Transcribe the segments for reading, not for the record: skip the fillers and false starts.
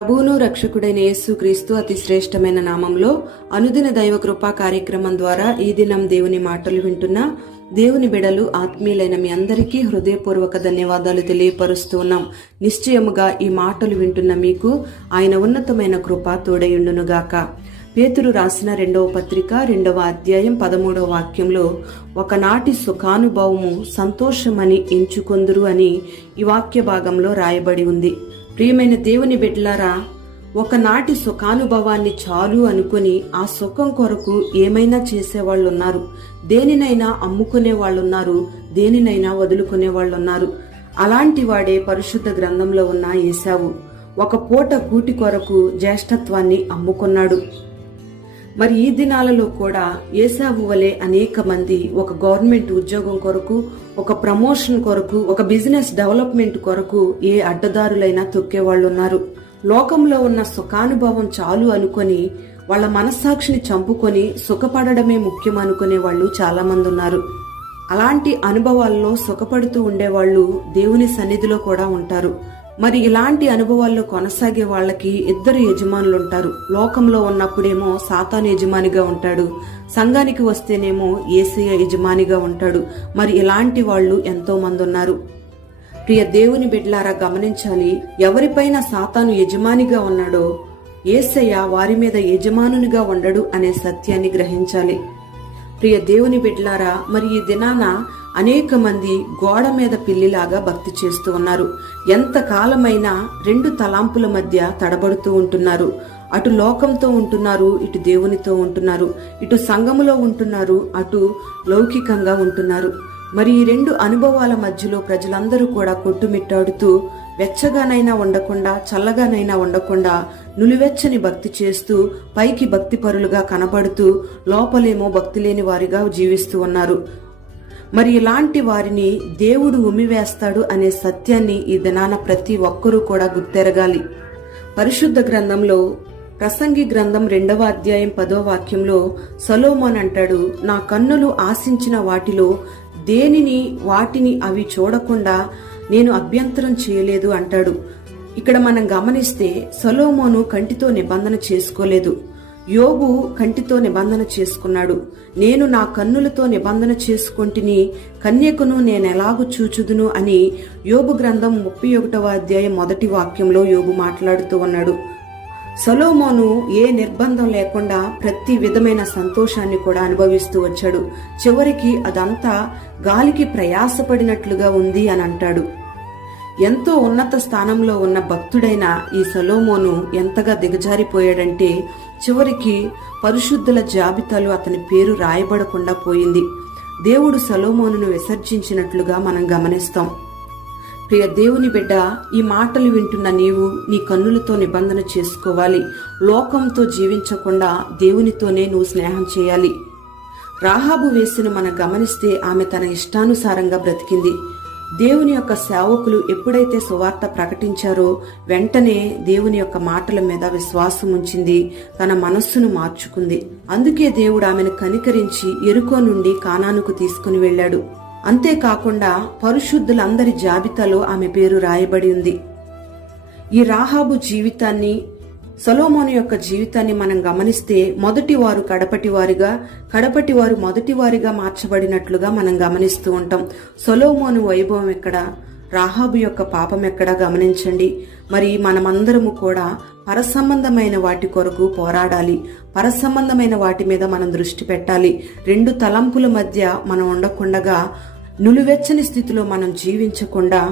ప్రభువును రక్షకుడైన యేసుక్రీస్తు అతి శ్రేష్టమైన నామంలో అనుదిన దైవ కృపా కార్యక్రమం ద్వారా ఈ దినం దేవుని మాటలు వింటున్న దేవుని బిడలు ఆత్మీయులైన మీ అందరికీ హృదయపూర్వక ధన్యవాదాలు తెలియపరుస్తూ ఉన్నాం. నిశ్చయముగా ఈ మాటలు వింటున్న మీకు ఆయన ఉన్నతమైన కృప తోడయుండునుగాక. పేతురు రాసిన 2వ పత్రిక 2వ అధ్యాయం 13వ వాక్యంలో ఒకనాటి సుఖానుభవము సంతోషమని ఎంచుకొందురు అని ఈ వాక్య భాగంలో రాయబడి ఉంది. ప్రియమైన దేవుని బిడ్డలారా, ఒకనాటి సుఖానుభవాన్ని చాలు అనుకుని ఆ సుఖం కొరకు ఏమైనా చేసేవాళ్ళున్నారు, దేనినైనా అమ్ముకునే వాళ్ళున్నారు, దేనినైనా వదులుకునే వాళ్ళున్నారు. అలాంటి వాడే పరిశుద్ధ గ్రంథంలో ఉన్న ఏశావు. ఒక పూట కూటి కొరకు జ్యేష్ఠత్వాన్ని అమ్ముకున్నాడు. మరి ఈ దినాలలో కూడా ఏశావు వలె అనేక మంది ఒక గవర్నమెంట్ ఉద్యోగం కొరకు, ఒక ప్రమోషన్ కొరకు, ఒక బిజినెస్ డెవలప్మెంట్ కొరకు ఏ అడ్డదారులైనా తొక్కేవాళ్లున్నారు. లోకంలో ఉన్న సుఖానుభవం చాలు అనుకొని వాళ్ళ మనస్సాక్షిని చంపుకొని సుఖపడడమే ముఖ్యం అనుకునే వాళ్ళు చాలా మంది ఉన్నారు. అలాంటి అనుభవాల్లో సుఖపడుతూ ఉండేవాళ్లు దేవుని సన్నిధిలో కూడా ఉంటారు. మరి ఇలాంటి అనుభవాల్లో కొనసాగే వాళ్ళకి ఇద్దరు యజమానులు ఉంటారు. లోకంలో ఉన్నప్పుడేమో సాతాను యజమానిగా ఉంటాడు, సంఘానికి వస్తేనేమో యేసయ్య యజమానిగా ఉంటాడు. మరి ఇలాంటి వాళ్ళు ఎంతో మంది ఉన్నారు. ప్రియ దేవుని బిడ్డలారా, గమనించాలి, ఎవరిపైన సాతాను యజమానిగా ఉన్నాడో యేసయ్య వారి మీద యజమానునిగా ఉండడు అనే సత్యాన్ని గ్రహించాలి. ప్రియ దేవుని బిడ్డలారా, మరి ఈ దినాన అనేక మంది గోడ మీద పిల్లిలాగా భక్తి చేస్తూ ఉన్నారు. ఎంతకాలమైనా రెండు తలాంపుల మధ్య తడబడుతూ ఉంటున్నారు. అటు లోకంతో ఉంటున్నారు, ఇటు దేవునితో ఉంటున్నారు, ఇటు సంఘములో ఉంటున్నారు, అటు లౌకికంగా ఉంటున్నారు. మరి ఈ రెండు అనుభవాల మధ్యలో ప్రజలందరూ కూడా కొట్టుమిట్టాడుతూ వెచ్చగానైనా ఉండకుండా, చల్లగానైనా ఉండకుండా నులివెచ్చని భక్తి చేస్తూ పైకి భక్తి పరులుగా కనబడుతూ లోపలేమో భక్తి లేని వారిగా జీవిస్తూ ఉన్నారు. మరి ఇలాంటి వారిని దేవుడు ఉమ్మివేస్తాడు అనే సత్యాన్ని ఈ దినాన ప్రతి ఒక్కరూ కూడా గుర్తెరగాలి. పరిశుద్ధ గ్రంథంలో ప్రసంగి గ్రంథం 2వ అధ్యాయం 10వ వాక్యంలో సొలొమోను అంటాడు, నా కన్నులు ఆశించిన వాటిలో వాటిని అవి చూడకుండా నేను అభ్యంతరం చేయలేదు అంటాడు. ఇక్కడ మనం గమనిస్తే సొలొమోను కంటితో నిబంధన చేసుకోలేదు, యోబు కంటితో నిబంధన చేసుకున్నాడు. నేను నా కన్నులతో నిబంధన చేసుకొంటిని, కన్యకును నేనెలాగు చూచుదును అని యోబు గ్రంథం 31వ అధ్యాయం 1వ వాక్యంలో యోబు మాట్లాడుతూ ఉన్నాడు. సొలొమోను ఏ నిర్బంధం లేకుండా ప్రతి విధమైన సంతోషాన్ని కూడా అనుభవిస్తూ వచ్చాడు. చివరికి అదంతా గాలికి ప్రయాసపడినట్లుగా ఉంది అని అంటాడు. ఎంతో ఉన్నత స్థానంలో ఉన్న భక్తుడైన ఈ సొలొమోను ఎంతగా దిగజారిపోయాడంటే చివరికి పరిశుద్ధుల జాబితాలో అతని పేరు రాయబడకుండా పోయింది. దేవుడు సొలొమోనును విసర్జించినట్లుగా మనం గమనిస్తాం. ప్రియ దేవుని బిడ్డ, ఈ మాటలు వింటున్న నీవు నీ కన్నులతో నిబంధన చేసుకోవాలి. లోకంతో జీవించకుండా దేవునితోనే నువ్వు స్నేహం చేయాలి. రాహాబు వేసిన మనం గమనిస్తే ఆమె తన ఇష్టానుసారంగా బ్రతికింది. దేవుని యొక్క సేవకులు ఎప్పుడైతే సువార్త ప్రకటించారో వెంటనే దేవుని యొక్క మాటల మీద విశ్వాసం ఉంచింది, తన మనస్సును మార్చుకుంది. అందుకే దేవుడు ఆమెను కనికరించి యెరికో నుండి కానానుకు తీసుకుని వెళ్లాడు. అంతేకాకుండా పరిశుద్ధులందరి జాబితాలో ఆమె పేరు రాయబడి ఉంది. ఈ రాహాబు జీవితాన్ని, సొలొమోను యొక్క జీవితాన్ని మనం గమనిస్తే మొదటి వారు కడపటి వారిగా, కడపటి వారు మొదటి వారిగా మార్చబడినట్లుగా మనం గమనిస్తూ ఉంటాం. సొలొమోను వైభవం ఎక్కడ, రాహాబు యొక్క పాపం ఎక్కడ గమనించండి. మరి మనమందరము కూడా పరసంబంధమైన వాటి కొరకు పోరాడాలి. పరసంబంధమైన వాటి మీద మనం దృష్టి పెట్టాలి. రెండు తలంపుల మధ్య మనం ఉండకుండగా, నులివెచ్చని స్థితిలో మనం జీవించకుండా,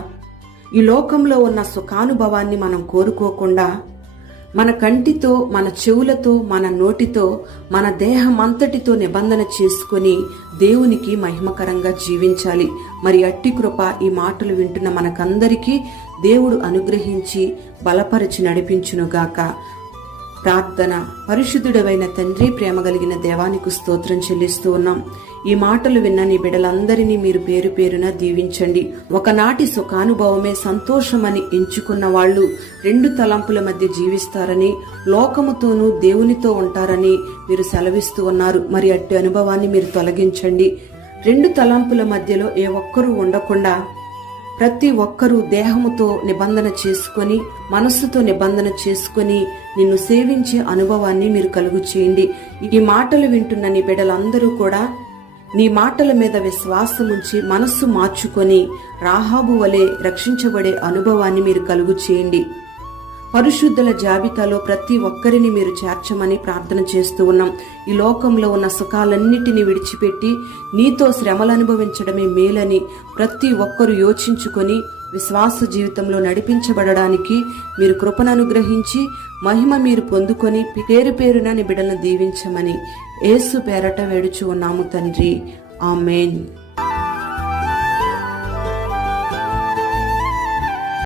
ఈ లోకంలో ఉన్న సుఖానుభవాన్ని మనం కోరుకోకుండా, మన కంటితో, మన చెవులతో, మన నోటితో, మన దేహమంతటితో నిబంధన చేసుకుని దేవునికి మహిమకరంగా జీవించాలి. మరి అట్టి కృప ఈ మాటలు వింటున్న మనకందరికీ దేవుడు అనుగ్రహించి బలపరిచి నడిపించునుగాక. ప్రార్థన. పరిశుద్ధుడవైన తండ్రి, ప్రేమ కలిగిన దేవానికి స్తోత్రం చెల్లిస్తూ ఉన్నాం. ఈ మాటలు విన్న నీ బిడ్డలందరినీ మీరు పేరు పేరున దీవించండి. ఒకనాటి సుఖానుభవమే సంతోషమని ఎంచుకున్న వాళ్ళు రెండు తలంపుల మధ్య జీవిస్తారని, లోకముతోనూ దేవునితో ఉంటారని మీరు సెలవిస్తూ ఉన్నారు. మరి అట్టి అనుభవాన్ని మీరు తొలగించండి. రెండు తలంపుల మధ్యలో ఏ ఒక్కరూ ఉండకుండా ప్రతి ఒక్కరూ దేహముతో నిబంధన చేసుకొని, మనస్సుతో నిబంధన చేసుకొని నిన్ను సేవించే అనుభవాన్ని మీరు కలుగు చేయండి. ఈ మాటలు వింటున్న నీ బిడ్డలందరూ కూడా నీ మాటల మీద విశ్వాసముంచి మనస్సు మార్చుకొని రాహాబు వలె రక్షించబడే అనుభవాన్ని మీరు కలుగు చేయండి. పరిశుద్ధుల జాబితాలో ప్రతి ఒక్కరిని మీరు చేర్చమని ప్రార్థన చేస్తూ ఉన్నాం. ఈ లోకంలో ఉన్న సుఖాలన్నిటినీ విడిచిపెట్టి నీతో శ్రమలు అనుభవించడమే మేలని ప్రతి ఒక్కరూ యోచించుకొని విశ్వాస జీవితంలో నడిపించబడడానికి మీరు కృపను అనుగ్రహించి మహిమ మీరు పొందుకొని పేరు పేరున నీ బిడ్డలను దీవించమని యేసు పేరట వేడుచు ఉన్నాము తండ్రి. ఆమేన్.